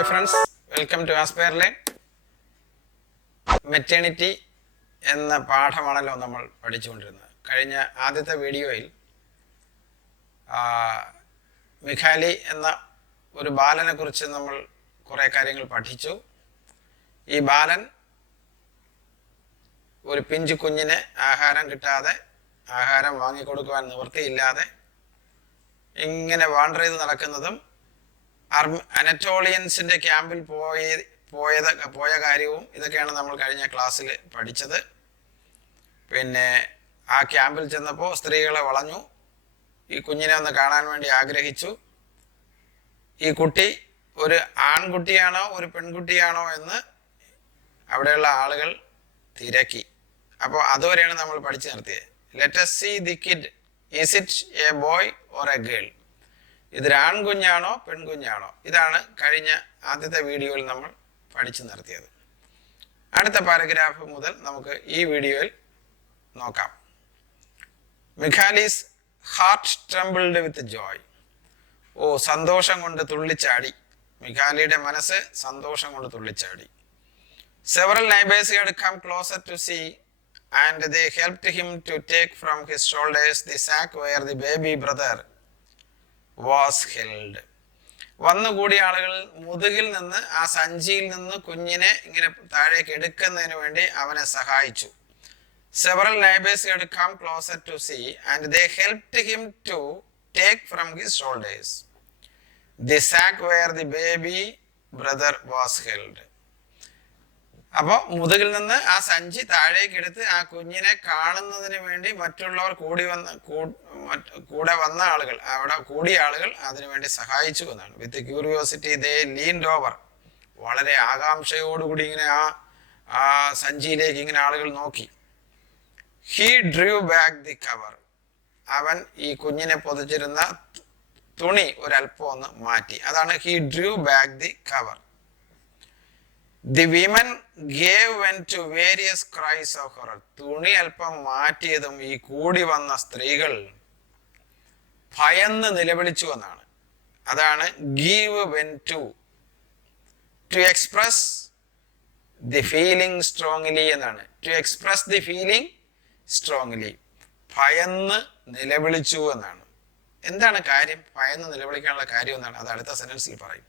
Hi friends, welcome to Aspire Lane. Maternity എന്ന പാഠമാണല്ലോ നമ്മൾ പഠിച്ചുകൊണ്ടിരുന്നത്. കഴിഞ്ഞ ആദ്യത്തെ വീഡിയോയിൽ മിഖാലി എന്ന ഒരു ബാലനെ കുറിച്ച് നമ്മൾ കുറേ കാര്യങ്ങൾ പഠിച്ചു. ഈ ബാലൻ ഒരു പിഞ്ചു കുഞ്ഞിനെ ആഹാരം കിട്ടാതെ, ആഹാരം വാങ്ങിക്കൊടുക്കുവാൻ നിവൃത്തിയില്ലാതെ ഇങ്ങനെ വാണ്ടർ ചെയ്ത് നടക്കുന്നതും അനറ്റോളിയൻസിൻ്റെ ക്യാമ്പിൽ പോയ കാര്യവും ഇതൊക്കെയാണ് നമ്മൾ കഴിഞ്ഞ ക്ലാസ്സിൽ പഠിച്ചത്. പിന്നെ ആ ക്യാമ്പിൽ ചെന്നപ്പോൾ സ്ത്രീകളെ വളഞ്ഞു, ഈ കുഞ്ഞിനെ ഒന്ന് കാണാൻ വേണ്ടി ആഗ്രഹിച്ചു. ഈ കുട്ടി ഒരു ആൺകുട്ടിയാണോ ഒരു പെൺകുട്ടിയാണോ എന്ന് അവിടെയുള്ള ആളുകൾ തിരക്കി. അപ്പോൾ അതുവരെയാണ് നമ്മൾ പഠിച്ചു നിർത്തിയത്. Let us see the kid. Is it a boy or a girl? ഇതൊരു ആൺകുഞ്ഞാണോ പെൺകുഞ്ഞാണോ? ഇതാണ് കഴിഞ്ഞ ആദ്യത്തെ വീഡിയോയിൽ നമ്മൾ പഠിച്ചു നിർത്തിയത്. അടുത്ത പാരഗ്രാഫ് മുതൽ നമുക്ക് ഈ വീഡിയോയിൽ നോക്കാം. മിഖാലീസ് ഹാർട്ട് ട്രംബിൾഡ് വിത്ത് ജോയ്. സന്തോഷം കൊണ്ട് തുള്ളിച്ചാടി. മിഖാലിയുടെ മനസ്സ് സന്തോഷം കൊണ്ട് തുള്ളിച്ചാടി. Several neighbors had come closer to see, and they helped him to take from his shoulders the sack where the baby brother was held. വന്നുകൂടിയ ആളുകൾ മുതുകിൽ നിന്ന് ആ സഞ്ചിയിൽ നിന്ന് കുഞ്ഞിനെ ഇങ്ങനെ താഴേക്ക് എടുക്കുന്നതിന് വേണ്ടി അവനെ സഹായിച്ചു. Several neighbors had come closer to see, and they helped him to take from his shoulders the sack where the baby brother was held. അപ്പോൾ മുതുകിൽ നിന്ന് ആ സഞ്ചി താഴേക്ക് എടുത്ത് ആ കുഞ്ഞിനെ കാണുന്നതിന് വേണ്ടി മറ്റുള്ളവർ കൂടെ വന്ന ആളുകൾ, അവിടെ കൂടിയ ആളുകൾ അതിനുവേണ്ടി സഹായിച്ചു എന്നാണ്. വിത്ത് ക്യൂരിയോസിറ്റി ദേ ലീൻഡ് ഓവർ. വളരെ ആകാംക്ഷയോടുകൂടി ഇങ്ങനെ ആ സഞ്ചിയിലേക്ക് ഇങ്ങനെ ആളുകൾ നോക്കി. He Drew back the cover. അവൻ ഈ കുഞ്ഞിനെ പൊതിച്ചിരുന്ന തുണി ഒരല്പം ഒന്ന് മാറ്റി. അതാണ് he Drew back the cover. The women gave vent to various cries of horror. തുണി അല്പം മാറ്റിയതും ഈ കൂടി വന്ന സ്ത്രീകൾ ഭയന്ന് നിലവിളിച്ചു എന്നാണ്. അതാണ് give vent to express the feeling strongly എന്നാണ്. To express the feeling strongly. ഭയന്ന് നിലവിളിച്ചു എന്നാണ്. എന്താണ് കാര്യം? ഭയന്ന് നിലവിളിക്കാനുള്ള കാര്യം എന്നാണ്. അത് അടുത്ത സെന്റൻസിൽ പറയും.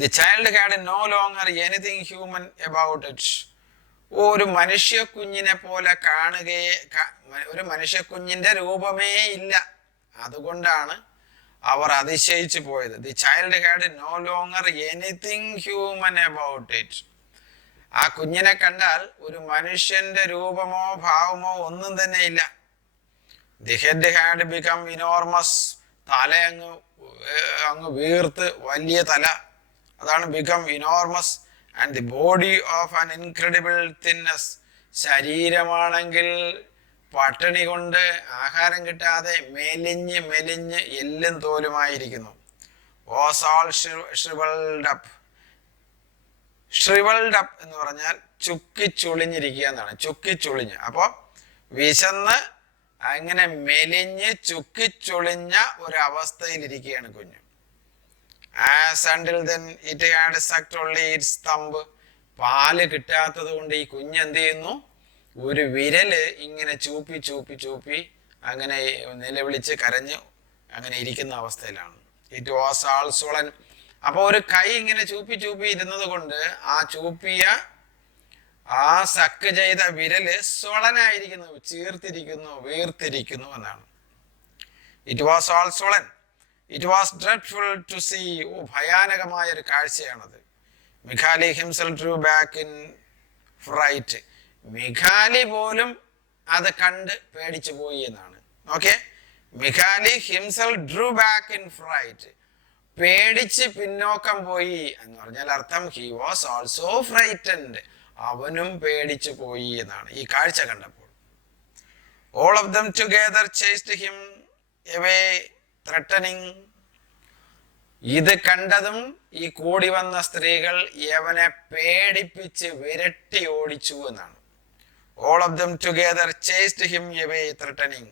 The child had no longer anything human about it. ഒരു മനുഷ്യ കുഞ്ഞിനെ പോലെ ഒരു മനുഷ്യ കുഞ്ഞിന്റെ രൂപമേ ഇല്ല. അതുകൊണ്ടാണ് അവർ അതിശയിച്ചു പോയത്. The child had no longer anything human about it. ആ കുഞ്ഞിനെ കണ്ടാൽ ഒരു മനുഷ്യന്റെ രൂപമോ ഭാവമോ ഒന്നും തന്നെ ഇല്ല. The head had become enormous. തല അങ്ങ് വീർത്ത് വലിയ തല. അതാണ് become enormous. And the body of an incredible thinness. ശരീരമാണെങ്കിൽ പട്ടിണി കൊണ്ട് ആഹാരം കിട്ടാതെ മെലിഞ്ഞ് എല്ലും തോലുമായിരിക്കുന്നു. Was all shriveled up. Shriveled up എന്ന് പറഞ്ഞാൽ ചുക്കിച്ചുളിഞ്ഞിരിക്കുക എന്നാണ്. ചുക്കിച്ചുളിഞ്ഞ്. അപ്പോൾ വിശന്ന് അങ്ങനെ മെലിഞ്ഞ് ചുക്കിച്ചുളിഞ്ഞ ഒരവസ്ഥയിലിരിക്കുകയാണ് കുഞ്ഞ്. As until then it had sucked only its thumb. പാല് കിട്ടാത്തത് കൊണ്ട് ഈ കുഞ്ഞ് എന്ത് ചെയ്യുന്നു? ഒരു വിരല് ഇങ്ങനെ ചൂപ്പി അങ്ങനെ നിലവിളിച്ച് കരഞ്ഞ് അങ്ങനെ ഇരിക്കുന്ന അവസ്ഥയിലാണ്. It was all സ്വളൻ. അപ്പോൾ ഒരു കൈ ഇങ്ങനെ ചൂപ്പി ഇരുന്നത് കൊണ്ട് ആ ചൂപ്പിയ ആ സക്ക് ചെയ്ത വിരല് സ്വളനായിരിക്കുന്നു, വീർത്തിരിക്കുന്നു എന്നാണ്. It was all swollen. It was dreadful to see. ഭയാനകമായ ഒരു കാഴ്ചയാണത്. മിഖാലി himself drew back in fright. മിഖാലി പോലും അത് കണ്ട് പേടിച്ചു പോയി എന്നാണ്. Okay, Mikhali himself drew back in fright. പേടിച്ച് പിന്നോക്കം പോയി എന്ന് പറഞ്ഞാൽ അർത്ഥം he was also frightened. അവനും പേടിച്ചു പോയി എന്നാണ് ഈ കാഴ്ച കണ്ടപ്പോൾ. All of them together chased him away, threatening. ഇത് കണ്ടതും ഈ കൂടി വന്ന സ്ത്രീകൾ യവനെ പേടിപ്പിച്ച് വിരട്ടി ഓടിച്ചു എന്നാണ്. All of them together chased him away, threatening.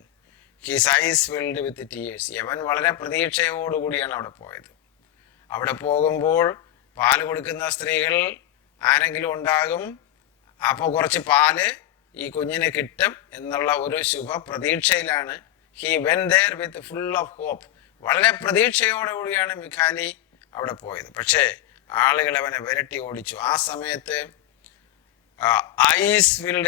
His eyes filled with tears. യവൻ വളരെ പ്രതീക്ഷയോടുകൂടിയാണ് അവിടെ പോയത്. അവിടെ പോകുമ്പോൾ പാല് കൊടുക്കുന്ന സ്ത്രീകൾ ആരെങ്കിലും ഉണ്ടാകും. അപ്പോൾ കുറച്ച് പാല് ഈ കുഞ്ഞിന് കിട്ടും എന്നുള്ള ഒരു ശുഭ പ്രതീക്ഷയിലാണ് he went there with full of hope. വളരെ പ്രതീക്ഷയോടുകൂടിയാണ് മിഖാലി അവിടെ പോയത്. പക്ഷേ ആളുകൾ അവനെ വിരട്ടി ഓടിച്ചു. ആ സമയത്ത്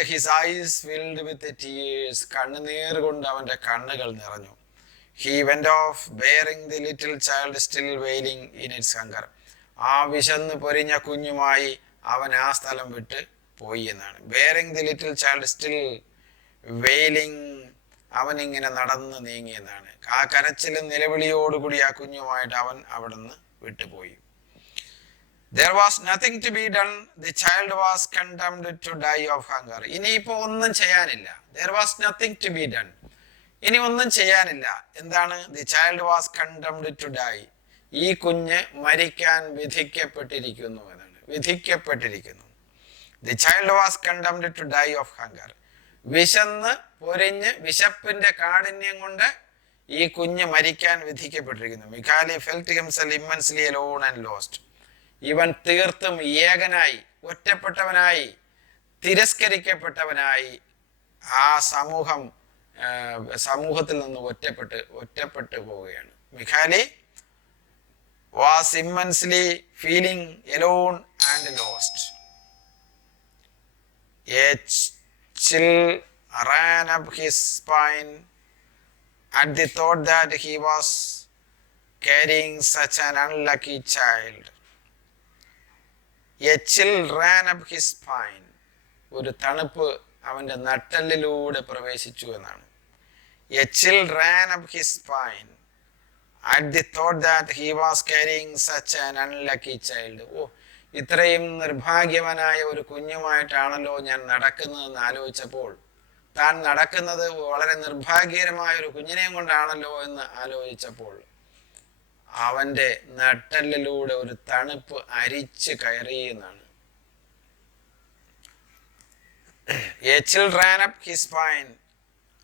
his eyes filled with tears, കണ്ണുനീർ കൊണ്ട് അവന്റെ കണ്ണുകൾ നിറഞ്ഞു. He went off bearing the little child still wailing in its hunger. ആ വിശന്ന് പൊരിഞ്ഞ കുഞ്ഞുമായി അവൻ ആ സ്ഥലം വിട്ട് പോയി എന്നാണ്. bearing the little child still wailing, അവൻ ഇങ്ങനെ നടന്ന് നീങ്ങി എന്നാണ്. ആ കരച്ചിലും നിലവിളിയോടുകൂടി ആ കുഞ്ഞുമായിട്ട് അവൻ അവിടുന്ന് വിട്ടുപോയി. There was nothing to be done. The child was condemned to die of hunger. ഇനിയിപ്പോ ഒന്നും ചെയ്യാനില്ല. There was nothing to be done. ഇനി ഒന്നും ചെയ്യാനില്ല. എന്താണ്? The child was condemned to die. ഈ കുഞ്ഞ് മരിക്കാൻ വിധിക്കപ്പെട്ടിരിക്കുന്നു എന്നാണ്. വിധിക്കപ്പെട്ടിരിക്കുന്നു. The child was condemned to die of hunger. വിശന്ന് പൊരിഞ്ഞ് വിശപ്പിന്റെ കാഠിന്യം കൊണ്ട് ഈ കുഞ്ഞ് മരിക്കാൻ വിധിക്കപ്പെട്ടിരിക്കുന്നു. മിഖാലി felt himself immensely alone and lost. ഇവൻ തീർത്തും ഏകനായി, ഒറ്റപ്പെട്ടവനായി, തിരസ്കരിക്കപ്പെട്ടവനായി, ആ സമൂഹത്തിൽ നിന്ന് ഒറ്റപ്പെട്ടു പോവുകയാണ്. മിഖാലി was immensely feeling alone and lost. A chill ran up his spine at the thought that he was carrying such an unlucky child. A chill ran up his spine. ഒരു തണുപ്പ് അവന്റെ നട്ടെല്ലിലൂടെ പ്രവേശിച്ചു എന്നാണ്. A chill ran up his spine at the thought that he was carrying such an unlucky child. ഇത്രയും നിർഭാഗ്യവനായ ഒരു കുഞ്ഞുമായിട്ടാണല്ലോ ഞാൻ നടക്കുന്നതെന്ന് ആലോചിച്ചപ്പോൾ, താൻ നടക്കുന്നത് വളരെ നിർഭാഗ്യകരമായ ഒരു കുഞ്ഞിനെയും കൊണ്ടാണല്ലോ എന്ന് ആലോചിച്ചപ്പോൾ അവന്റെ നട്ടെല്ലിലൂടെ ഒരു തണുപ്പ് അരിച്ച് കയറി എന്നാണ്. A chill ran up his spine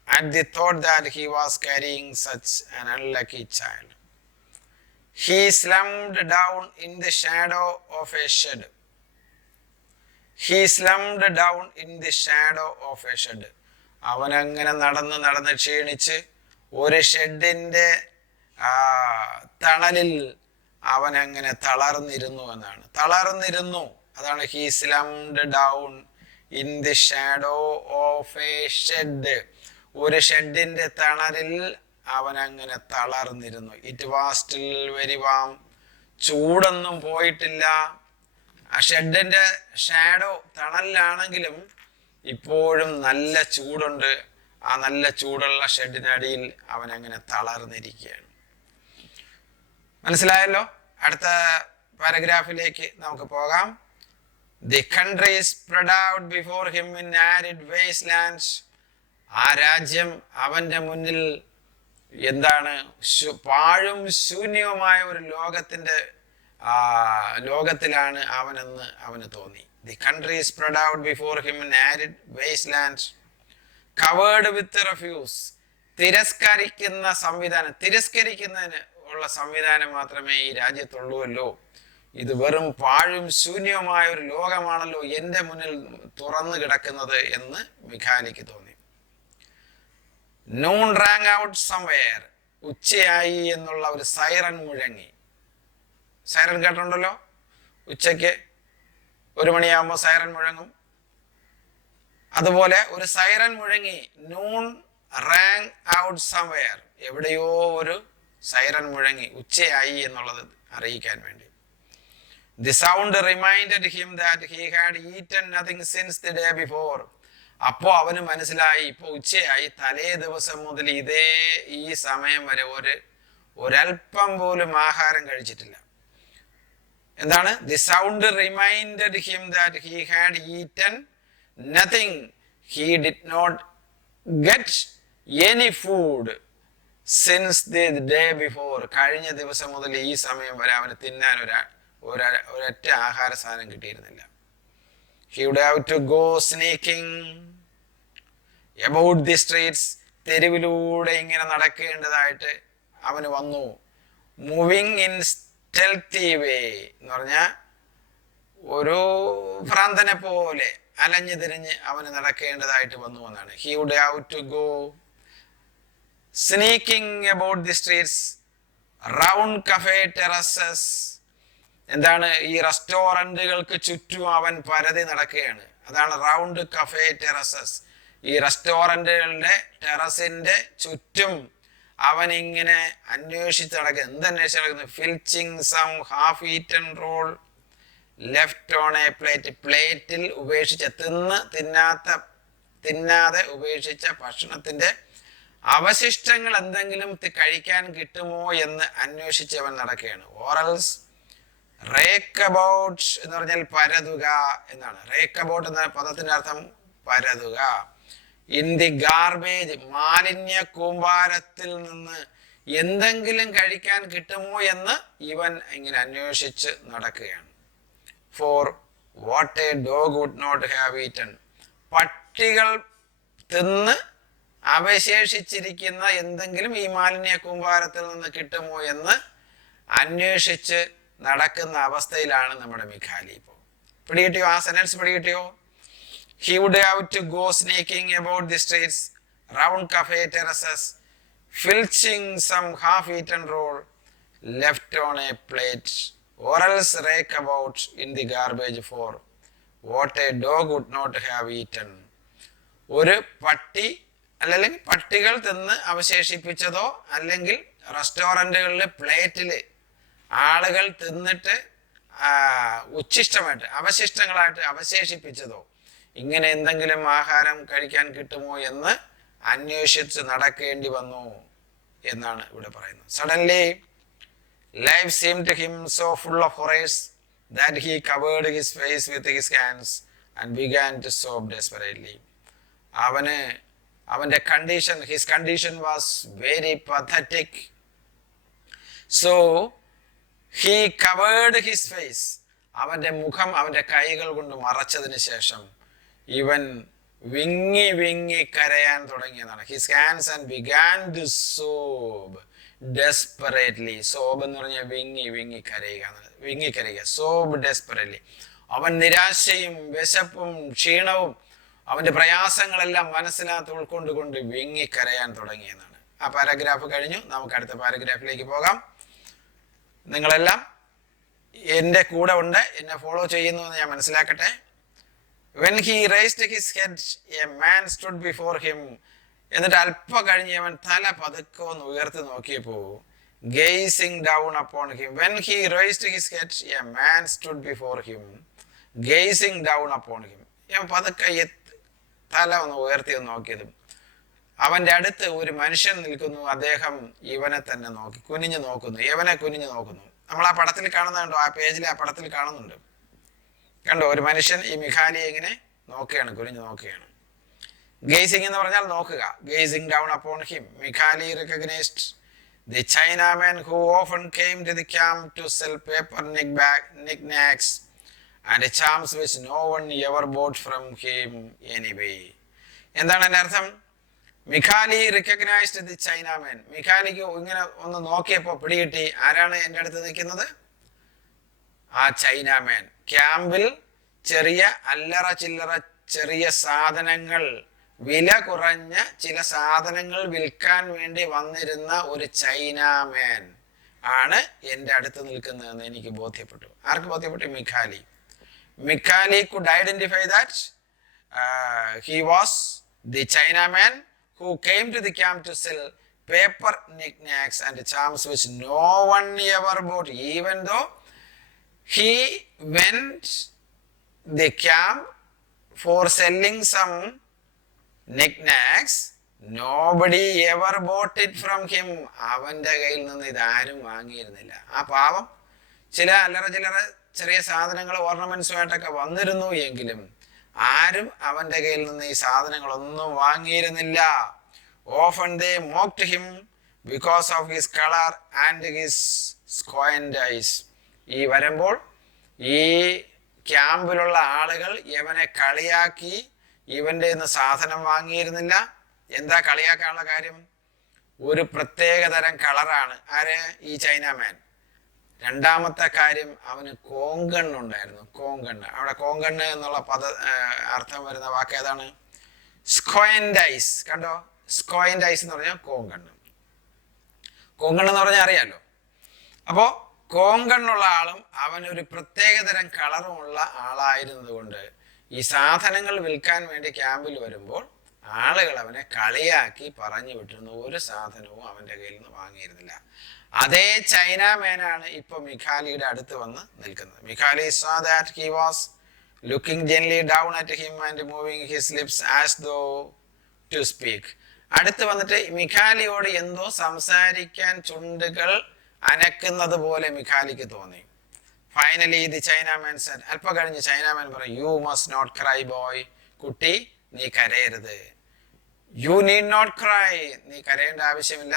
at the thought that he was carrying such an unlucky child. He slumped down in the shadow of a shed. He slumped down in the shadow of a shed. അവനങ്ങനെ നടന്ന് ക്ഷീണിച്ച് ഒരു ഷെഡിന്റെ തണലിൽ അവനങ്ങനെ തളർന്നിരുന്നു എന്നാണ്. തളർന്നിരുന്നു, അതാണ് he slumped down in the shadow of a shed. ഒരു ഷെഡിന്റെ തണലിൽ അവനങ്ങനെ തളർന്നിരുന്നു. It was still very warm. ചൂടൊന്നും പോയിട്ടില്ല. ആ ഷെഡിന്റെ ഷാഡോ തണലിലാണെങ്കിലും ഇപ്പോഴും നല്ല ചൂടുണ്ട്. ആ നല്ല ചൂടുള്ള ഷെഡിനടിയിൽ അവനങ്ങനെ തളർന്നിരിക്കുകയാണ്. മനസ്സിലായല്ലോ? അടുത്ത പാരഗ്രാഫിലേക്ക് നമുക്ക് പോകാം. The country spread out before him in arid wastelands. ആ രാജ്യം അവന്റെ മുന്നിൽ എന്താണ്? പാഴും ശൂന്യവുമായ ഒരു ലോകത്തിലാണ് അവനെന്ന് അവന് തോന്നി. The country spread out before him in arid wastelands, covered with refuse. തിരസ്കരിക്കുന്ന സംവിധാനം, തിരസ്കരിക്കുന്നതിന് ഉള്ള സംവിധാനം മാത്രമേ ഈ രാജ്യത്തുള്ളൂവല്ലോ. ഇത് വെറും പാഴും ശൂന്യവുമായ ഒരു ലോകമാണല്ലോ എൻ്റെ മുന്നിൽ തുറന്നു കിടക്കുന്നത് എന്ന് മിഖാലിക്ക് തോന്നി. Noon rang out somewhere. ഉച്ചയായി എന്നുള്ള ഒരു സൈറൻ മുഴങ്ങി. സൈറൻ കേട്ടിട്ടുണ്ടല്ലോ? ഉച്ചയ്ക്ക് 1 മണിയാകുമ്പോൾ സൈറൻ മുഴങ്ങും. അതുപോലെ ഒരു സൈറൻ മുഴങ്ങി. Noon rang out somewhere. എവിടെയോ ഒരു സൈറൻ മുഴങ്ങി, ഉച്ചയായി എന്നുള്ളത് അറിയിക്കാൻ വേണ്ടി. The sound reminded him that he had eaten nothing since the day before. അപ്പോൾ അവന് മനസ്സിലായി, ഇപ്പൊ ഉച്ചയായി, തലേ ദിവസം മുതൽ ഈ സമയം വരെ ഒരൽപ്പം പോലും ആഹാരം കഴിച്ചിട്ടില്ല. എന്താണ്? The sound reminded him that he had eaten nothing. He did not get any food since the day before. കഴിഞ്ഞ ദിവസം മുതൽ ഈ സമയം വരെ അവന് തിന്നാൻ ഒരൊറ്റ ആഹാര സാധനം കിട്ടിയിരുന്നില്ല. He would have to go sneaking about the streets. തെരുവിലൂടെ ഇങ്ങനെ നടക്കേണ്ടതായിട്ട് അവന് വന്നു. Moving in stealthy way എന്ന് പറഞ്ഞാൽ ഒരു ഭ്രാന്തനെ പോലെ അലഞ്ഞു തിരിഞ്ഞ് അവന് നടക്കേണ്ടതായിട്ട് വന്നു എന്നാണ്. He would have to go sneaking about the streets, round cafe terraces. എന്താണ്? ഈ റെസ്റ്റോറൻറ്റുകൾക്ക് ചുറ്റും അവൻ പരതി നടക്കുകയാണ്. അതാണ് റൗണ്ട് കഫേ ടെറസസ്. ഈ റെസ്റ്റോറൻറ്റുകളുടെ ടെറസിന്റെ ചുറ്റും അവൻ ഇങ്ങനെ അന്വേഷിച്ച് നടക്കുന്നത്. എന്തന്വേഷിച്ച് നടക്കുന്നത്? Filching some half eaten roll left on a plate. പ്ലേറ്റിൽ ഉപേക്ഷിച്ച തിന്നാതെ ഉപേക്ഷിച്ച ഭക്ഷണത്തിന്റെ അവശിഷ്ടങ്ങൾ എന്തെങ്കിലും കഴിക്കാൻ കിട്ടുമോ എന്ന് അന്വേഷിച്ചവൻ നടക്കുകയാണ്. ഓറൽസ് റേക്ക് അബൌട്ട് എന്ന് പറഞ്ഞാൽ പരതുക എന്നാണ്. റേക്ക് അബൌട്ട് എന്ന പദത്തിന്റെ അർത്ഥം പരതുക. ഇൻ ദി ഗാർബേജ്, മാലിന്യ കൂമ്പാരത്തിൽ നിന്ന് എന്തെങ്കിലും കഴിക്കാൻ കിട്ടുമോ എന്ന് ഇവൻ ഇങ്ങനെ അന്വേഷിച്ച് നടക്കുകയാണ്. For what a dog would not have eaten. പട്ടികൾ തിന്ന് അവശേഷിച്ചിരിക്കുന്ന എന്തെങ്കിലും ഈ മാലിന്യ കൂമ്പാരത്തിൽ നിന്ന് കിട്ടുമോ എന്ന് അന്വേഷിച്ച് നടക്കുന്ന അവസ്ഥയിലാണ് നമ്മുടെ മിഖാലി. ഇപ്പോൾ പിടികിട്ടിയോ? ആ sentence പിടികിട്ടിയോ? He would have to go sneaking about the streets, round cafe terraces, filching some half-eaten roll left on a plate, or else rake about in the garbage for what a dog would not have eaten. ഒരു പട്ടി അല്ലെങ്കിൽ പട്ടികൾ തിന്ന് അവശേഷിപ്പിച്ചതോ അല്ലെങ്കിൽ റെസ്റ്റോറൻറ്റുകളിലെ പ്ലേറ്റിൽ ആളുകൾ തിന്നിട്ട് ഉച്ഛിഷ്ടമായിട്ട് അവശിഷ്ടങ്ങളായിട്ട് അവശേഷിപ്പിച്ചതോ ഇങ്ങനെ എന്തെങ്കിലും ആഹാരം കഴിക്കാൻ കിട്ടുമോ എന്ന് അന്വേഷിച്ച് നടക്കേണ്ടി വന്നു എന്നാണ് ഇവിടെ പറയുന്നത്. Suddenly life seemed to him so full of horrors that he covered his face with his hands and began to sob desperately. അവന്റെ condition, his condition was very pathetic. So he covered his face. അവന്റെ മുഖം അവന്റെ കൈകൾ കൊണ്ട് മറച്ചതിന് ശേഷം ഇവൻ വിങ്ങി വിങ്ങി കരയാൻ തുടങ്ങിയതാണ്. His hands and began to sob desperately. Sob എന്ന് പറഞ്ഞാൽ വിങ്ങി വിങ്ങി കരയുക. Sob desperately. അവൻ നിരാശയും വിശപ്പും ക്ഷീണവും അവന്റെ പ്രയാസങ്ങളെല്ലാം മനസ്സിനകത്ത് ഉൾക്കൊണ്ടുകൊണ്ട് വിങ്ങി കരയാൻ തുടങ്ങിയതാണ്. ആ പാരഗ്രാഫ് കഴിഞ്ഞു. നമുക്ക് അടുത്ത പാരഗ്രാഫിലേക്ക് പോകാം. നിങ്ങളെല്ലാം എൻ്റെ കൂടെ ഉണ്ട്, എന്നെ ഫോളോ ചെയ്യുന്നു എന്ന് ഞാൻ മനസ്സിലാക്കട്ടെ. When he raised his head, a man stood before him. എന്നിട്ട് അല്പം കഴിഞ്ഞ് അവൻ തല പതുക്കെ ഒന്ന് ഉയർത്തി നോക്കിയപ്പോൾ gazing down upon him. When he raised his head, a man stood before him, gazing down upon him. അവൻ പതുക്കെ തല ഒന്ന് ഉയർത്തി നോക്കിയതും അവന്റെ അടുത്ത് ഒരു മനുഷ്യൻ നിൽക്കുന്നു. അദ്ദേഹം ഇവനെ തന്നെ നോക്കി കുനിഞ്ഞു നോക്കുന്നു. ഇവനെ കുനിഞ്ഞു നോക്കുന്നു. നമ്മൾ ആ പടത്തിൽ കാണുന്നുണ്ടോ? ആ പേജിൽ ആ പടത്തിൽ കാണുന്നുണ്ട്. കണ്ടോ? ഒരു മനുഷ്യൻ ഈ മിഖാലിയെ ഇങ്ങനെ നോക്കുകയാണ്, കുനിഞ്ഞു നോക്കുകയാണ്. ഗേസിംഗ് എന്ന് പറഞ്ഞാൽ നോക്കുക. Gazing down upon him. Mikhali recognised the Chinaman who often came to the camp to sell paper knickknacks and charms which no one ever bought from him anyway. എന്താണ് അതിന്റെ അർത്ഥം? മിഖാലി റിക്കഗ്നൈസ്ഡ് ദി ചൈനാമാൻ. മിഖാലിക്ക് ഇങ്ങനെ ഒന്ന് നോക്കിയപ്പോൾ പിടികിട്ടി ആരാണ് എൻ്റെ അടുത്ത് നിൽക്കുന്നത്? ആ ചൈനാമാൻ. ക്യാമ്പിൽ ചെറിയ അല്ലറ ചില്ലറ ചെറിയ സാധനങ്ങൾ, വില കുറഞ്ഞ ചില സാധനങ്ങൾ വിൽക്കാൻ വേണ്ടി വന്നിരുന്ന ഒരു ചൈനാമാൻ ആണ് എൻ്റെ അടുത്ത് നിൽക്കുന്നതെന്ന് എനിക്ക് ബോധ്യപ്പെട്ടു. ആർക്ക് ബോധ്യപ്പെട്ടു? മിഖാലി. Mikhali could identify that he was the Chinaman who came to the camp to sell paper knickknacks and charms which no one ever bought. Even though he went the camp for selling some knickknacks, nobody ever bought it from him. അവന്റെ കയ്യിൽ നിന്ന് ഇതാരും വാങ്ങിയിരുന്നില്ല. ആ പാവം ചില അല്ലറ ചില്ലറ ചെറിയ സാധനങ്ങൾ ഓർണമെന്റ്സുമായിട്ടൊക്കെ വന്നിരുന്നു എങ്കിലും ആരും അവന്റെ കയ്യിൽ നിന്ന് ഈ സാധനങ്ങളൊന്നും വാങ്ങിയിരുന്നില്ല. Often they mocked him because of his color and his squint eyes. ഈ വരുമ്പോൾ ഈ ക്യാമ്പിലുള്ള ആളുകൾ ഇവനെ കളിയാക്കി ഇവന്റെ നിന്ന് സാധനം വാങ്ങിയിരുന്നില്ല. എന്താ കളിയാക്കാനുള്ള കാര്യം? ഒരു പ്രത്യേക തരം കളറാണ്. ആര്? ഈ ചൈനാമാൻ. രണ്ടാമത്തെ കാര്യം, അവന് കോങ്കണ്ണുണ്ടായിരുന്നു. കോങ്കണ്ണ്, അവിടെ കോങ്കണ്ണ് എന്നുള്ള അർത്ഥം വരുന്ന വാക്ക് ഏതാണ്? സ്ക്വയൻഡൈസ്. കണ്ടോ, സ്ക്വയൻഡൈസ് എന്ന് പറഞ്ഞാൽ കോങ്കണ്ണ്. കോങ്കണ്ണ് എന്ന് പറഞ്ഞാൽ അറിയാലോ. അപ്പോ കോങ്കണ്ണുള്ള ആളും അവനൊരു പ്രത്യേകതരം കളറുമുള്ള ആളായിരുന്നത് കൊണ്ട് ഈ സാധനങ്ങൾ വിൽക്കാൻ വേണ്ടി ക്യാമ്പിൽ വരുമ്പോൾ ആളുകൾ അവനെ കളിയാക്കി പറഞ്ഞു വിട്ടിരുന്നു. ഒരു സാധനവും അവന്റെ കയ്യിൽ നിന്ന് വാങ്ങിയിരുന്നില്ല. അതേ ചൈനാമേനാണ് ഇപ്പൊ മിഖാലിയുടെ അടുത്ത് വന്ന് നിൽക്കുന്നത്. മിഖാലി saw that he was looking gently down at him and moving his lips as though to speak. അടുത്ത് വന്നിട്ട് മിഖാലിയോട് എന്തോ സംസാരിക്കാൻ ചുണ്ടുകൾ അനക്കുന്നത് പോലെ മിഖാലിക്ക് തോന്നി. ഫൈനലി ദി ചൈനാമാൻ said, അല്പം കഴിഞ്ഞ് ചൈനാമാൻ പറയും, you must not cry boy. കുട്ടി, നീ കരയരുത്. You need not cry. നീ കരയേണ്ട ആവശ്യമില്ല.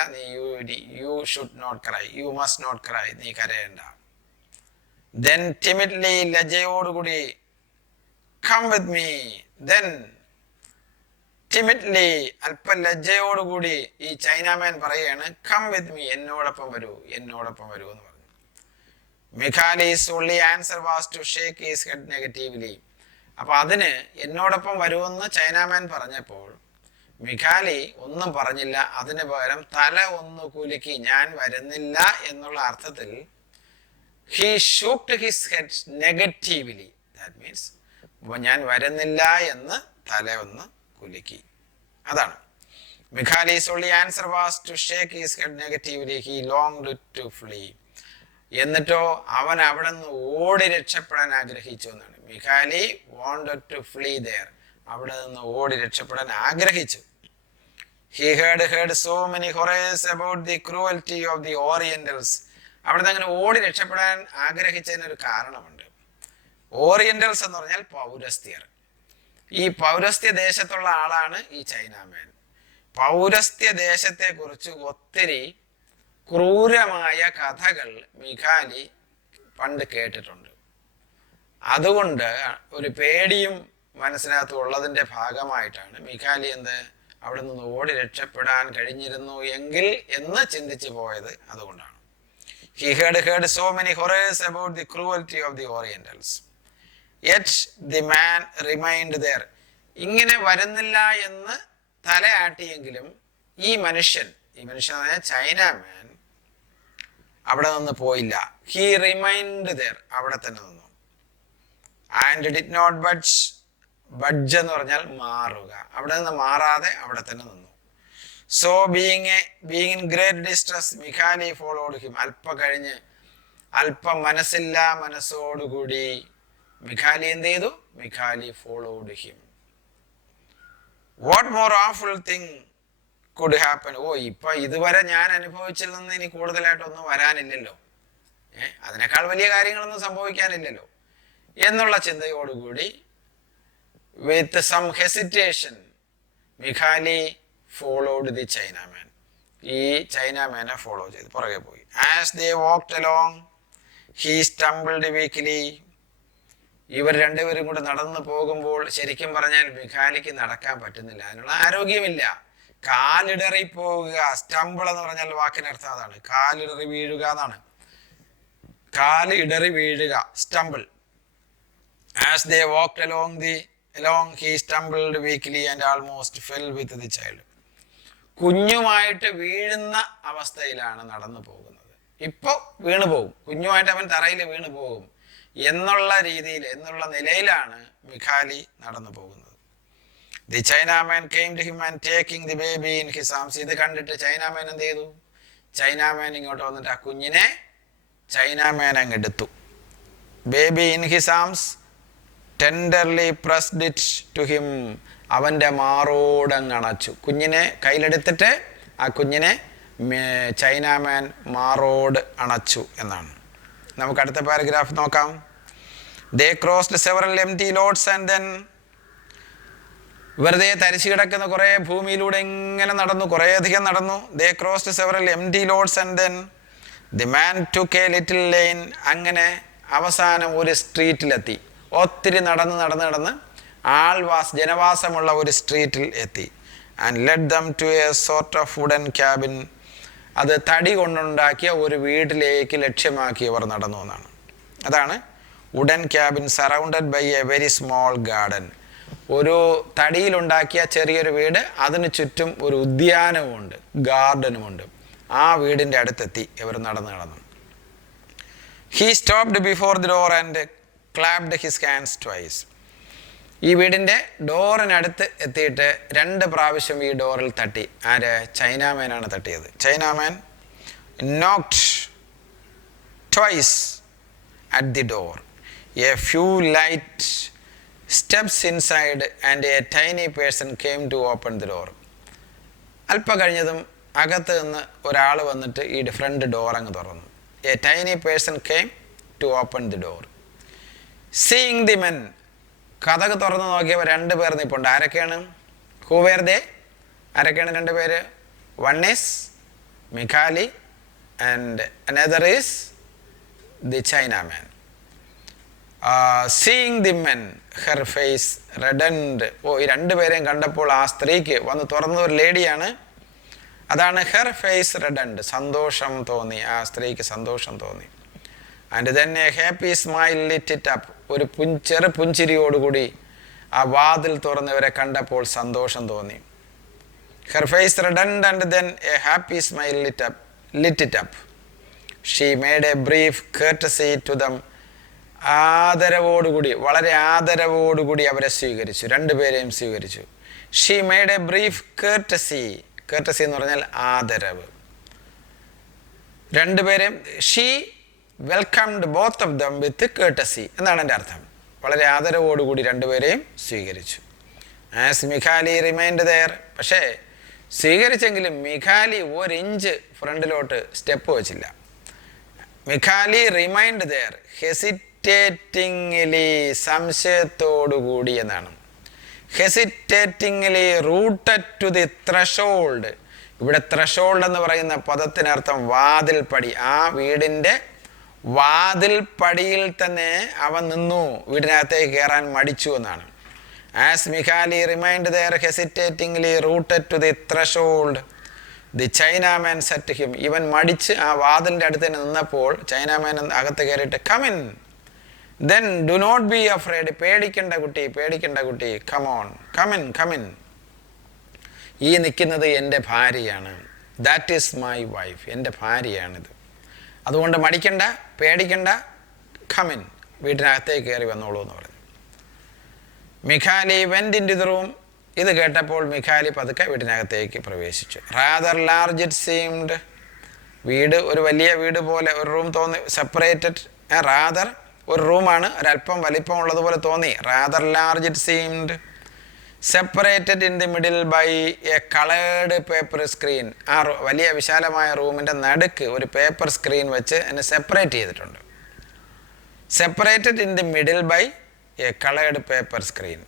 You should not cry. You must not cry. നീ കരയേണ്ട. ദെൻ ടിമിഡ്ലി, ലജ്ജയോടുകൂടി, come with me. Then timidly, അല്പം ലജ്ജയോടുകൂടി ഈ ചൈനാമാൻ പറയുകയാണ്, കം വിത്ത് മീ, എന്നോടൊപ്പം വരൂ, എന്നോടൊപ്പം വരൂ എന്ന് പറഞ്ഞു. മിഖാലി's only answer was to shake his head negatively. അപ്പൊ അതിന് എന്നോടൊപ്പം വരുമെന്ന് ചൈനാമാൻ പറഞ്ഞപ്പോൾ മിഖാലി ഒന്നും പറഞ്ഞില്ല. അതിന് പകരം തല ഒന്ന് കുലുക്കി, ഞാൻ വരുന്നില്ല എന്നുള്ള അർത്ഥത്തിൽ he shook his head negatively. That means ഞാൻ വരുന്നില്ല എന്ന് തല ഒന്ന് കുലുക്കി. അതാണ്. Mikhali's only answer was to shake his head negatively. He longed to flee. എന്നിട്ടോ അവൻ അവിടെ നിന്ന് ഓടി രക്ഷപ്പെടാൻ ആഗ്രഹിച്ചു എന്നാണ്. മിഖാലി wanted to flee there. അവിടെ നിന്ന് ഓടി രക്ഷപ്പെടാൻ ആഗ്രഹിച്ചു. He had heard so many horrors about the cruelty of the Orientals. അവിടെ നിന്ന് അങ്ങനെ ഓടി രക്ഷപ്പെടാൻ ആഗ്രഹിച്ചതിനൊരു കാരണമുണ്ട്. ഓറിയന്റൽസ് എന്ന് പറഞ്ഞാൽ പൗരസ്ത്യർ. ഈ പൗരസ്ത്യ ദേശത്തുള്ള ആളാണ് ഈ ചൈനാമാൻ. പൗരസ്ത്യ ദേശത്തെ കുറിച്ച് ഒത്തിരി ക്രൂരമായ കഥകൾ മിഖാലി പണ്ട് കേട്ടിട്ടുണ്ട്. അതുകൊണ്ട് ഒരു പേടിയും മനസ്സിനകത്ത് ഉള്ളതിൻ്റെ ഭാഗമായിട്ടാണ് മിഖാലി അവിടെ നിന്ന് ഓടി രക്ഷപ്പെടാൻ കഴിഞ്ഞിരുന്നു എങ്കിൽ എന്ന് ചിന്തിച്ചു പോയത്. അതുകൊണ്ടാണ്. He had heard so many horrors about the cruelty of the Orientals. Yet the man remained there. ഇങ്ങനെ വരുന്നില്ല എന്ന് തലയാട്ടിയെങ്കിലും ഈ മനുഷ്യൻ ചൈനാമാൻ അവിടെ നിന്ന് പോയില്ല. He remained there. അവിടെ തന്നെ നിന്നു. And did not budge. Budge എന്ന് പറഞ്ഞാൽ മാറുക. അവിടെ നിന്ന് മാറാതെ അവിടെ തന്നെ നിന്നു. So being in great distress, Mikhali followed him. അല്പം കഴിഞ്ഞ്, അല്പം മനസ്സോടുകൂടി മിഖാലി എന്ത് ചെയ്തു? മിഖാലി followed him. What more awful thing could happen? ഇപ്പൊ ഇതുവരെ ഞാൻ അനുഭവിച്ചിൽ നിന്ന് ഇനി കൂടുതലായിട്ടൊന്നും വരാനില്ലല്ലോ, അതിനേക്കാൾ വലിയ കാര്യങ്ങളൊന്നും സംഭവിക്കാനില്ലല്ലോ എന്നുള്ള ചിന്തയോടുകൂടി with some hesitation മിഖാലി followed the Chinaman. ഈ ചൈനാമാനെ ഫോളോ ചെയ്ത് പുറകെ പോയി. As they walked along, he stumbled weakly. ഇവർ രണ്ടുപേരും കൂടെ നടന്നു പോകുമ്പോൾ ശരിക്കും പറഞ്ഞാൽ മിഖാലിക്ക് നടക്കാൻ പറ്റുന്നില്ല, അതിനുള്ള ആരോഗ്യമില്ല. കാലിടറി പോവുക. സ്റ്റംബിൾ എന്ന് പറഞ്ഞാൽ വാക്കിനർത്ഥം അതാണ്, കാലിടറി വീഴുക എന്നാണ്. കാല് ഇടറി വീഴുക, stumble. As they walked along, he stumbled weakly and almost fell with the child. കുഞ്ഞുമായിട്ട് വീഴുന്ന അവസ്ഥയിലാണ് നടന്നു പോകുന്നത്. ഇപ്പോൾ വീണു പോകും, കുഞ്ഞുമായിട്ട് അവൻ തറയിൽ വീണു പോകും എന്നുള്ള രീതിയിൽ, എന്നുള്ള നിലയിലാണ് മിഖാലി നടന്നു പോകുന്നത്. The Chinaman came to him and taking the baby in his arms. ഇത് കണ്ടിട്ട് ചൈനാമാൻ എന്ത് ചെയ്തു? ചൈനാമാൻ ഇങ്ങോട്ട് വന്നിട്ട് ആ കുഞ്ഞിനെ ചൈനാമാൻ അങ്ങ് എടുത്തു. Baby in his arms, tenderly pressed it to him. അവൻ്റെ മാറോടങ്ങ് അണച്ചു. കുഞ്ഞിനെ കയ്യിലെടുത്തിട്ട് ആ കുഞ്ഞിനെ ചൈനാമാൻ മാറോട് അണച്ചു എന്നാണ്. നമുക്ക് അടുത്ത പാരഗ്രാഫ് നോക്കാം. They crossed several empty lots and then, വെറുതെ തരിച്ചു കിടക്കുന്ന കുറേ ഭൂമിയിലൂടെ ഇങ്ങനെ നടന്നു, കുറേയധികം നടന്നു. They crossed several empty lots and then the man took a little lane. അങ്ങനെ അവസാനം ഒരു സ്ട്രീറ്റിലെത്തി. ഒത്തിരി നടന്ന് ജനവാസമുള്ള ഒരു സ്ട്രീറ്റിൽ എത്തി. And led them to a sort of wooden cabin. അത് തടി കൊണ്ടുണ്ടാക്കിയ ഒരു വീട്ടിലേക്ക് ലക്ഷ്യമാക്കിയവർ നടന്നു എന്നാണ്. അതാണ് wooden cabin surrounded by a very small garden. ഒരു തടിയിലുണ്ടാക്കിയ ചെറിയൊരു വീട്, അതിന് ചുറ്റും ഒരു ഉദ്യാനവുമുണ്ട്, ഗാർഡനുമുണ്ട്. ആ വീടിൻ്റെ അടുത്തെത്തി ഇവർ നടന്നു. He stopped before the door and clapped his hands twice. ഈ വീടിൻ്റെ ഡോറിനടുത്ത് എത്തിയിട്ട് 2 പ്രാവശ്യം ഈ ഡോറിൽ തട്ടി. ആര്? ചൈനാമാനാണ് തട്ടിയത്. Chinaman knocked twice at the door. A few light steps inside and a tiny person came to open the door. അല്പം കഴിഞ്ഞതും അകത്ത് നിന്ന് ഒരാൾ വന്നിട്ട് ഈ ഫ്രണ്ട് ഡോർ അങ്ങ് തുറന്നു. A tiny person came to open the door. Seeing the men, കതക് തുറന്ന് നോക്കിയവർ 2 പേർ നിൽപ്പുണ്ട്. ആരൊക്കെയാണ്? Who were they? ആരൊക്കെയാണ് 2 പേര്? One is Mikhali and another is the Chinaman. Seeing the men, her face reddened. ഈ 2 പേരെയും കണ്ടപ്പോൾ ആ സ്ത്രീക്ക് വന്ന് തുറന്ന ഒരു ലേഡിയാണ്. അതാണ് her face reddened. സന്തോഷം തോന്നി, ആ സ്ത്രീക്ക് സന്തോഷം തോന്നി. And then a happy smile lit it up. ഒരു ചെറു പുഞ്ചിരിയോടുകൂടി ആ വാതിൽ തുറന്നവരെ കണ്ടപ്പോൾ സന്തോഷം തോന്നി. Her face reddened and then a happy smile lit it up. She made a brief courtesy to them. ആദരവോടുകൂടി, വളരെ ആദരവോടുകൂടി അവരെ സ്വീകരിച്ചു, 2 പേരെയും സ്വീകരിച്ചു. She made a brief curtsy. Curtsy എന്ന് പറഞ്ഞാൽ ആദരവ്. 2 പേരെയും she welcomed both of them with curtsy എന്നാണ് എൻ്റെ അർത്ഥം. വളരെ ആദരവോടുകൂടി 2 പേരെയും സ്വീകരിച്ചു. As Mikhali remained there. പക്ഷേ സ്വീകരിച്ചെങ്കിലും മിഖാലി 1 ഇഞ്ച് ഫ്രണ്ടിലോട്ട് സ്റ്റെപ്പ് വെച്ചില്ല. മിഖാലി റിമൈൻഡ് ദെയർ ഹെസിറ്റേറ്റിംഗ്ലി, സംശയത്തോടുകൂടി എന്നാണ്. ഹെസിറ്റേറ്റിംഗ്ലി റൂട്ടഡ് ടു ദി ത്രഷോൾഡ്. ഇവിടെ ത്രഷോൾഡ് എന്ന് പറയുന്ന പദത്തിനർത്ഥം വാതിൽപ്പടി. ആ വീടിൻ്റെ വാതിൽപ്പടിയിൽ തന്നെ അവൻ നിന്നു, വീടിനകത്തേക്ക് കയറാൻ മടിച്ചു എന്നാണ്. As Mikhali remained there hesitatingly rooted to the threshold the Chinaman said to him. ഇവൻ മടിച്ച് ആ വാതിലിൻ്റെ അടുത്ത് തന്നെ നിന്നപ്പോൾ ചൈനാമാൻ അകത്ത് കയറിയിട്ട് come in, then do not be afraid. പേടിക്കണ്ട കുട്ടി, പേടിക്കണ്ട കുട്ടി. Come on, come in, come in. ഈ നിൽക്കുന്നത് എൻ്റെ ഭാര്യയാണ്. That is my wife. എൻ്റെ ഭാര്യയാണിത്. അതുകൊണ്ട് മടിക്കണ്ട, പേടിക്കണ്ട, കമിൻ, വീട്ടിനകത്തേക്ക് കയറി വന്നോളൂ എന്ന് പറഞ്ഞു. Mikhali went into the room. ഇത് കേട്ടപ്പോൾ മിഖാലി പതുക്കെ വീട്ടിനകത്തേക്ക് പ്രവേശിച്ചു. Rather large it seemed. വീട് ഒരു വലിയ വീട് പോലെ ഒരു റൂം തോന്നി. സെപ്പറേറ്റഡ്, റാദർ ഒരു റൂമാണ്, ഒരല്പം വലിപ്പം ഉള്ളതുപോലെ തോന്നി. Rather large it seemed. Separated in the middle by a coloured paper screen. ആ വലിയ വിശാലമായ റൂമിൻ്റെ നടുക്ക് ഒരു പേപ്പർ സ്ക്രീൻ വെച്ച് എന്നെ സെപ്പറേറ്റ് ചെയ്തിട്ടുണ്ട്. Separated in the middle by a coloured paper screen.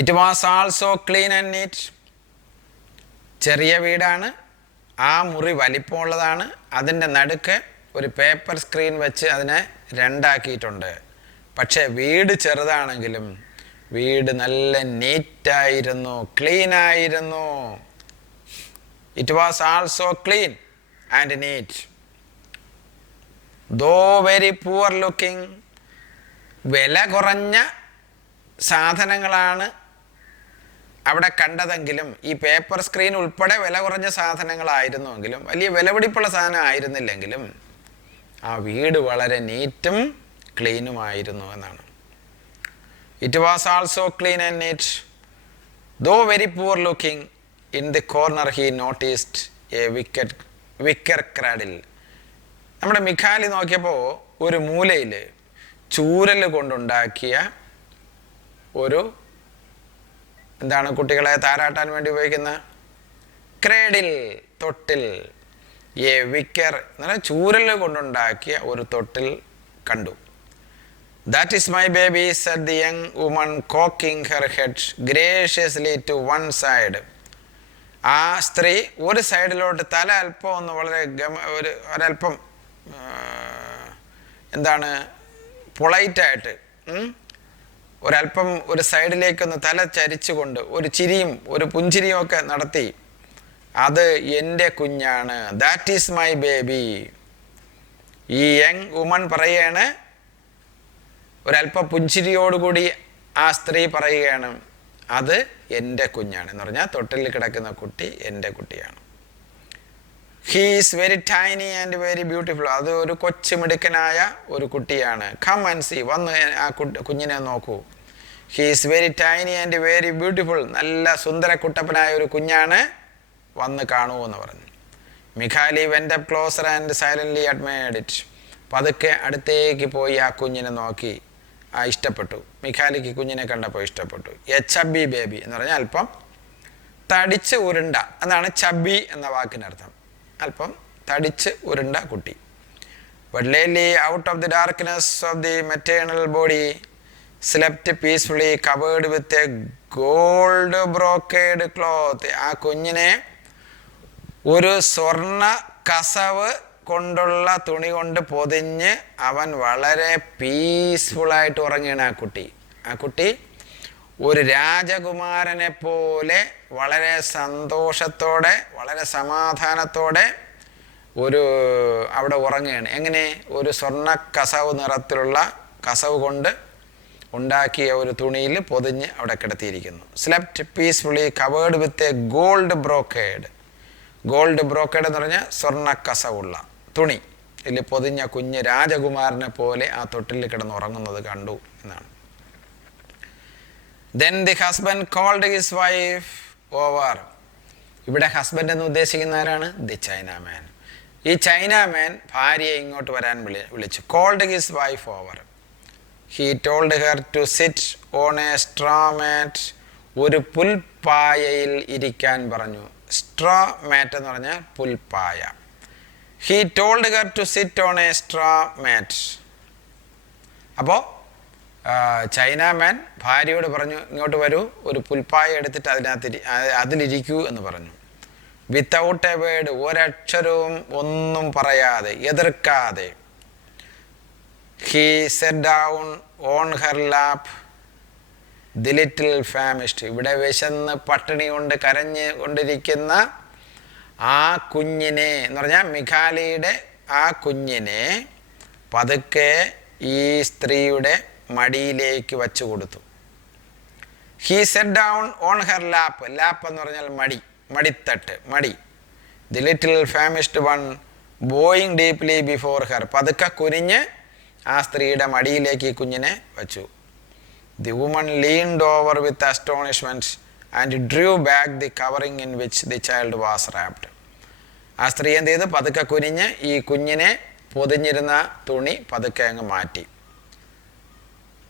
It was also clean and neat. ചെറിയ വീടാണ്, ആ മുറി വലിപ്പമുള്ളതാണ്, അതിൻ്റെ നടുക്ക് ഒരു പേപ്പർ സ്ക്രീൻ വെച്ച് അതിനെ 2 ആക്കിയിട്ടുണ്ട്. പക്ഷേ വീട് ചെറുതാണെങ്കിലും വീട് നല്ല നീറ്റായിരുന്നു, ക്ലീനായിരുന്നു. It was also clean and neat though very poor looking. വില കുറഞ്ഞ സാധനങ്ങളാണ് അവിടെ കണ്ടതെങ്കിലും, ഈ പേപ്പർ സ്ക്രീൻ ഉൾപ്പെടെ വില കുറഞ്ഞ സാധനങ്ങളായിരുന്നുവെങ്കിലും, വലിയ വിലപിടിപ്പുള്ള സാധനം ആയിരുന്നില്ലെങ്കിലും ആ വീട് വളരെ നീറ്റും ക്ലീനുമായിരുന്നു എന്നാണ്. It was also clean and neat though very poor looking. In the corner he noticed a wicker cradle. നമ്മുടെ മിഖാലി നോക്കിയപ്പോൾ ഒരു മൂലയിൽ ചൂരൽ കൊണ്ടുണ്ടാക്കിയ ഒരു, എന്താണ് കുട്ടികളെ താരാട്ടാൻ വേണ്ടി ഉപയോഗിക്കുന്ന ക്രേഡിൽ, തൊട്ടിൽ. എ വിക്കർ എന്ന് പറഞ്ഞാൽ ചൂരൽ കൊണ്ടുണ്ടാക്കിയ ഒരു തൊട്ടിൽ കണ്ടു. That is my baby said the young woman cocking her head graciously to one side. ആ സ്ത്രീ ഒരു സൈഡിലോട്ട് തല അല്പം ഒന്ന് വളരെ ഒരല്പം എന്താണ് പൊളൈറ്റായിട്ട് ഒരല്പം ഒരു സൈഡിലേക്കൊന്ന് തല ചരിച്ചുകൊണ്ട് ഒരു ചിരിയും ഒരു പുഞ്ചിരിയും ഒക്കെ നടത്തി, അത് എൻ്റെ കുഞ്ഞാണ്, ദാറ്റ് ഈസ് മൈ ബേബി. ഈ യങ് വുമൺ പറയുകയാണ്, ഒരല്പം പുഞ്ചിരിയോടുകൂടി ആ സ്ത്രീ പറയുകയാണ്, അത് എൻ്റെ കുഞ്ഞാണ് എന്ന് പറഞ്ഞാൽ തൊട്ടിലിൽ കിടക്കുന്ന കുട്ടി എൻ്റെ കുട്ടിയാണ്. He is very tiny and very beautiful. അത് ഒരു കൊച്ചു മിടുക്കനായ ഒരു കുട്ടിയാണ്. കം ആൻഡ് സീ, വന്ന് ആ കുഞ്ഞിനെ നോക്കൂ. He is very tiny and very beautiful. നല്ല സുന്ദര കുട്ടപ്പനായ ഒരു കുഞ്ഞാണ്, വന്ന് കാണൂ എന്ന് പറഞ്ഞു. Mikhali went up closer and silently admired it. പതുക്കെ അടുത്തേക്ക് പോയി ആ കുഞ്ഞിനെ നോക്കി ഇഷ്ടപ്പെട്ടു. മിഖാലിക്ക് കുഞ്ഞിനെ കണ്ടപ്പോൾ ഇഷ്ടപ്പെട്ടു. എ ചബ്ബി ബേബി എന്ന് പറഞ്ഞാൽ അല്പം തടിച്ച് ഉരുണ്ട എന്നാണ് ചബ്ബി എന്ന വാക്കിനർത്ഥം. അല്പം തടിച്ച് ഉരുണ്ട കുട്ടി. But lately, out of the darkness of the maternal body, slept peacefully covered with a gold brocade cloth. ആ കുഞ്ഞിനെ ഒരു സ്വർണ്ണ കസവ് കൊണ്ടുള്ള തുണി കൊണ്ട് പൊതിഞ്ഞ് അവൻ വളരെ പീസ്ഫുള്ളായിട്ട് ഉറങ്ങിയാണ് ആ കുട്ടി ഒരു രാജകുമാരനെ പോലെ വളരെ സന്തോഷത്തോടെ വളരെ സമാധാനത്തോടെ അവിടെ ഉറങ്ങുകയാണ്. എങ്ങനെ? ഒരു സ്വർണ്ണ കസവ് നിറത്തിലുള്ള കസവ് കൊണ്ട് ഉണ്ടാക്കിയ ഒരു തുണിയിൽ പൊതിഞ്ഞ് അവിടെ കിടത്തിയിരിക്കുന്നു. Slept peacefully covered with a gold brocade. Gold brocade എന്ന് പറഞ്ഞാൽ സ്വർണ്ണ കസവുള്ള തുണി ഇതിൽ പൊതിഞ്ഞ കുഞ്ഞ് രാജകുമാരനെ പോലെ ആ തൊട്ടിൽ കിടന്നുറങ്ങുന്നത് കണ്ടു എന്നാണ്. Then the husband called his wife over. ഇവിടെ ഹസ്ബൻഡ് എന്ന് ഉദ്ദേശിക്കുന്ന ആരാണ്? The Chinaman. ഈ ചൈനാമാൻ ഭാര്യയെ ഇങ്ങോട്ട് വരാൻ വിളിച്ചു. Called his wife over. He told her to sit on a straw mat. ഒരു പുൽപ്പായയിൽ ഇരിക്കാൻ പറഞ്ഞു. സ്ട്രോ മാറ്റ് എന്ന് പറഞ്ഞാൽ പുൽപ്പായ. He told her to sit on a straw mat. അപ്പോൾ ചൈനാമാൻ ഭാര്യയോട് പറഞ്ഞു, ഇങ്ങോട്ട് വരൂ, ഒരു പുൽപ്പായ എടുത്തിട്ട് അതിലിരിക്കൂ എന്ന് പറഞ്ഞു. വിത്തൗട്ട് എ വേർഡ്, ഒരക്ഷരവും ഒന്നും പറയാതെ എതിർക്കാതെ. He set down on her lap the little famished. ഇവിടെ വിശന്ന് പട്ടിണി കൊണ്ട് കരഞ്ഞ് കൊണ്ടിരിക്കുന്ന ആ കുഞ്ഞിനെ എന്ന് പറഞ്ഞാൽ മിഖാലിയുടെ ആ കുഞ്ഞിനെ പതുക്കെ ഈ സ്ത്രീയുടെ മടിയിലേക്ക് വച്ചു കൊടുത്തു. He set down on her lap. Lap എന്ന് പറഞ്ഞാൽ മടിത്തട്ട്, മടി. The little famished one bowing deeply before her. പതുക്കെ കുനിഞ്ഞ് ആ സ്ത്രീയുടെ മടിയിലേക്ക് ഈ കുഞ്ഞിനെ വച്ചു. The woman leaned over with astonishment and drew back the covering in which the child was wrapped. ആ സ്ത്രീ എന്ത് ചെയ്തു? പതുക്കെ കുനിഞ്ഞ് ഈ കുഞ്ഞിനെ പൊതിഞ്ഞിരുന്ന തുണി പതുക്കെ അങ്ങ് മാറ്റി.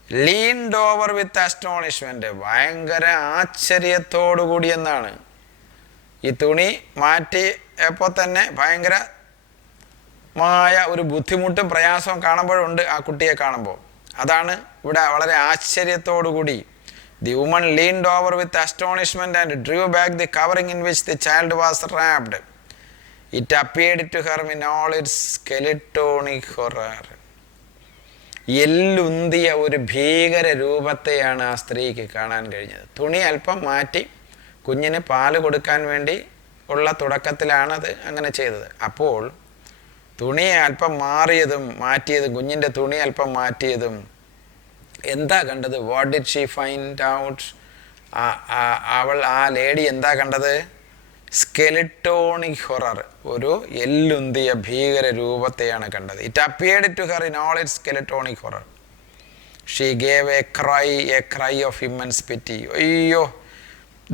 ലീൻഡ് ഓവർ വിത്ത് അസ്റ്റോണിഷ്മെൻറ്റ്, ഭയങ്കര ആശ്ചര്യത്തോടുകൂടി എന്നാണ്. ഈ തുണി മാറ്റിയപ്പോൾ തന്നെ ഭയങ്കരമായ ഒരു ബുദ്ധിമുട്ടും പ്രയാസവും കാണുമ്പോഴുണ്ട് ആ കുട്ടിയെ കാണുമ്പോൾ. അതാണ് ഇവിടെ വളരെ ആശ്ചര്യത്തോടുകൂടി. The woman leaned over with astonishment and drew back the covering in which the child was wrapped. It appeared to her in all its skeletonic horror. എല്ലുന്തിയ ഒരു ഭീകര രൂപത്തെയാണ് ആ സ്ത്രീക്ക് കാണാൻ കഴിഞ്ഞത്. തുണി അല്പം മാറ്റി കുഞ്ഞിന് പാല് കൊടുക്കാൻ വേണ്ടി ഉള്ള തുടക്കത്തിലാണത് അങ്ങനെ ചെയ്തത്. അപ്പോൾ തുണി അല്പം മാറ്റിയതും കുഞ്ഞിൻ്റെ തുണി അല്പം മാറ്റിയതും എന്താ കണ്ടത്? What did she find out? ആ ലേഡി എന്താ കണ്ടത്? സ്കെലിറ്റോണിക് ഹൊറർ, ഒരു എല്ലുന്തിയ ഭീകര രൂപത്തെയാണ് കണ്ടത്. It appeared to her in all its skeletonic horror. She gave a cry of immense pity. അയ്യോ,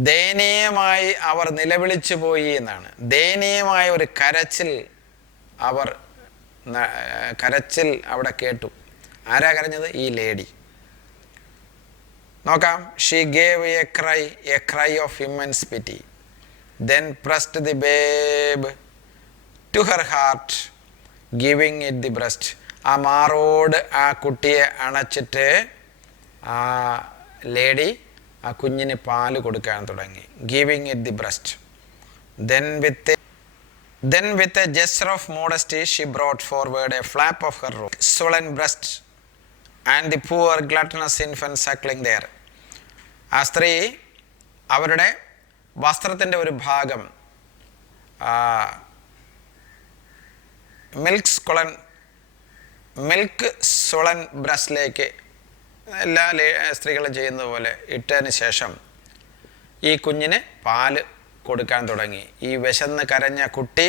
ദയനീയമായി അവർ നിലവിളിച്ചു പോയി എന്നാണ്. ദയനീയമായ ഒരു കരച്ചിൽ അവിടെ കേട്ടു. ആരാ കരഞ്ഞത്? ഈ ലേഡി. നോക്കാം. She gave a cry of immense pity. Then pressed the babe to her heart, giving it the breast. ആ മാറോട് ആ കുട്ടിയെ അണച്ചിട്ട് ആ ലേഡി ആ കുഞ്ഞിന് പാല് കൊടുക്കാൻ തുടങ്ങി. Giving it the breast. Then with a gesture of modesty she brought forward a flap of her robe. Swollen breast and the poor gluttonous infant suckling there. ആ സ്ത്രീ അവരുടെ വസ്ത്രത്തിൻ്റെ ഒരു ഭാഗം മിൽക്ക് സുളൻ ബ്രസ്റ്റിലേക്ക് എല്ലാ സ്ത്രീകളും ചെയ്യുന്നത് പോലെ ഇട്ടതിന് ശേഷം ഈ കുഞ്ഞിന് പാല് കൊടുക്കാൻ തുടങ്ങി. ഈ വിശന്ന് കരഞ്ഞ കുട്ടി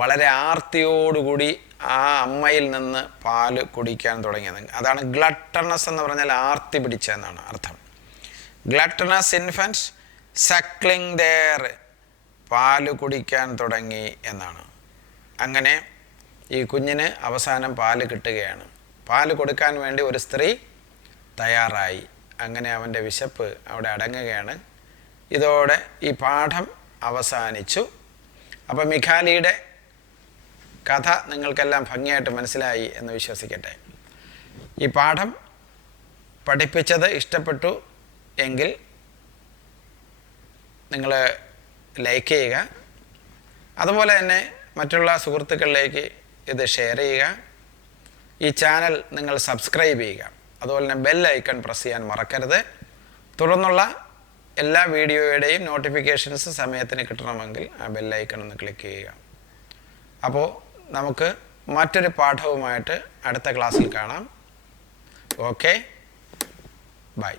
വളരെ ആർത്തിയോടുകൂടി ആ അമ്മയിൽ നിന്ന് പാല് കുടിക്കാൻ തുടങ്ങിയത്. അതാണ് ഗ്ലട്ടണസ് എന്ന് പറഞ്ഞാൽ ആർത്തി പിടിച്ചെന്നാണ് അർത്ഥം. ഗ്ലട്ടണസ് ഇൻഫൻസ് സക്ലിംഗ് ദെയർ, പാല് കുടിക്കാൻ തുടങ്ങി എന്നാണ്. അങ്ങനെ ഈ കുഞ്ഞിന് അവസാനം പാല് കിട്ടുകയാണ്. പാല് കൊടുക്കാൻ വേണ്ടി ഒരു സ്ത്രീ തയ്യാറായി. അങ്ങനെ അവൻ്റെ വിശപ്പ് അവിടെ അടങ്ങുകയാണ്. ഇതോടെ ഈ പാഠം അവസാനിച്ചു. അപ്പം മിഖാലിയുടെ കഥ നിങ്ങൾക്കെല്ലാം ഭംഗിയായിട്ട് മനസ്സിലായി എന്ന് വിശ്വസിക്കട്ടെ. ഈ പാഠം പഠിപ്പിച്ചത് ഇഷ്ടപ്പെട്ടു എങ്കിൽ നിങ്ങൾ ലൈക്ക് ചെയ്യുക. അതുപോലെ തന്നെ മറ്റുള്ള സുഹൃത്തുക്കളിലേക്ക് ഇത് ഷെയർ ചെയ്യുക. ഈ ചാനൽ നിങ്ങൾ സബ്സ്ക്രൈബ് ചെയ്യുക. അതുപോലെ തന്നെ ബെൽ ഐക്കൺ പ്രസ് ചെയ്യാൻ മറക്കരുത്. തുടർന്നുള്ള എല്ലാ വീഡിയോയുടെയും നോട്ടിഫിക്കേഷൻസ് സമയത്തിന് കിട്ടണമെങ്കിൽ ആ ബെൽ ഐക്കൺ ഒന്ന് ക്ലിക്ക് ചെയ്യുക. അപ്പോൾ നമുക്ക് മറ്റൊരു പാഠവുമായിട്ട് അടുത്ത ക്ലാസ്സിൽ കാണാം. Okay, by.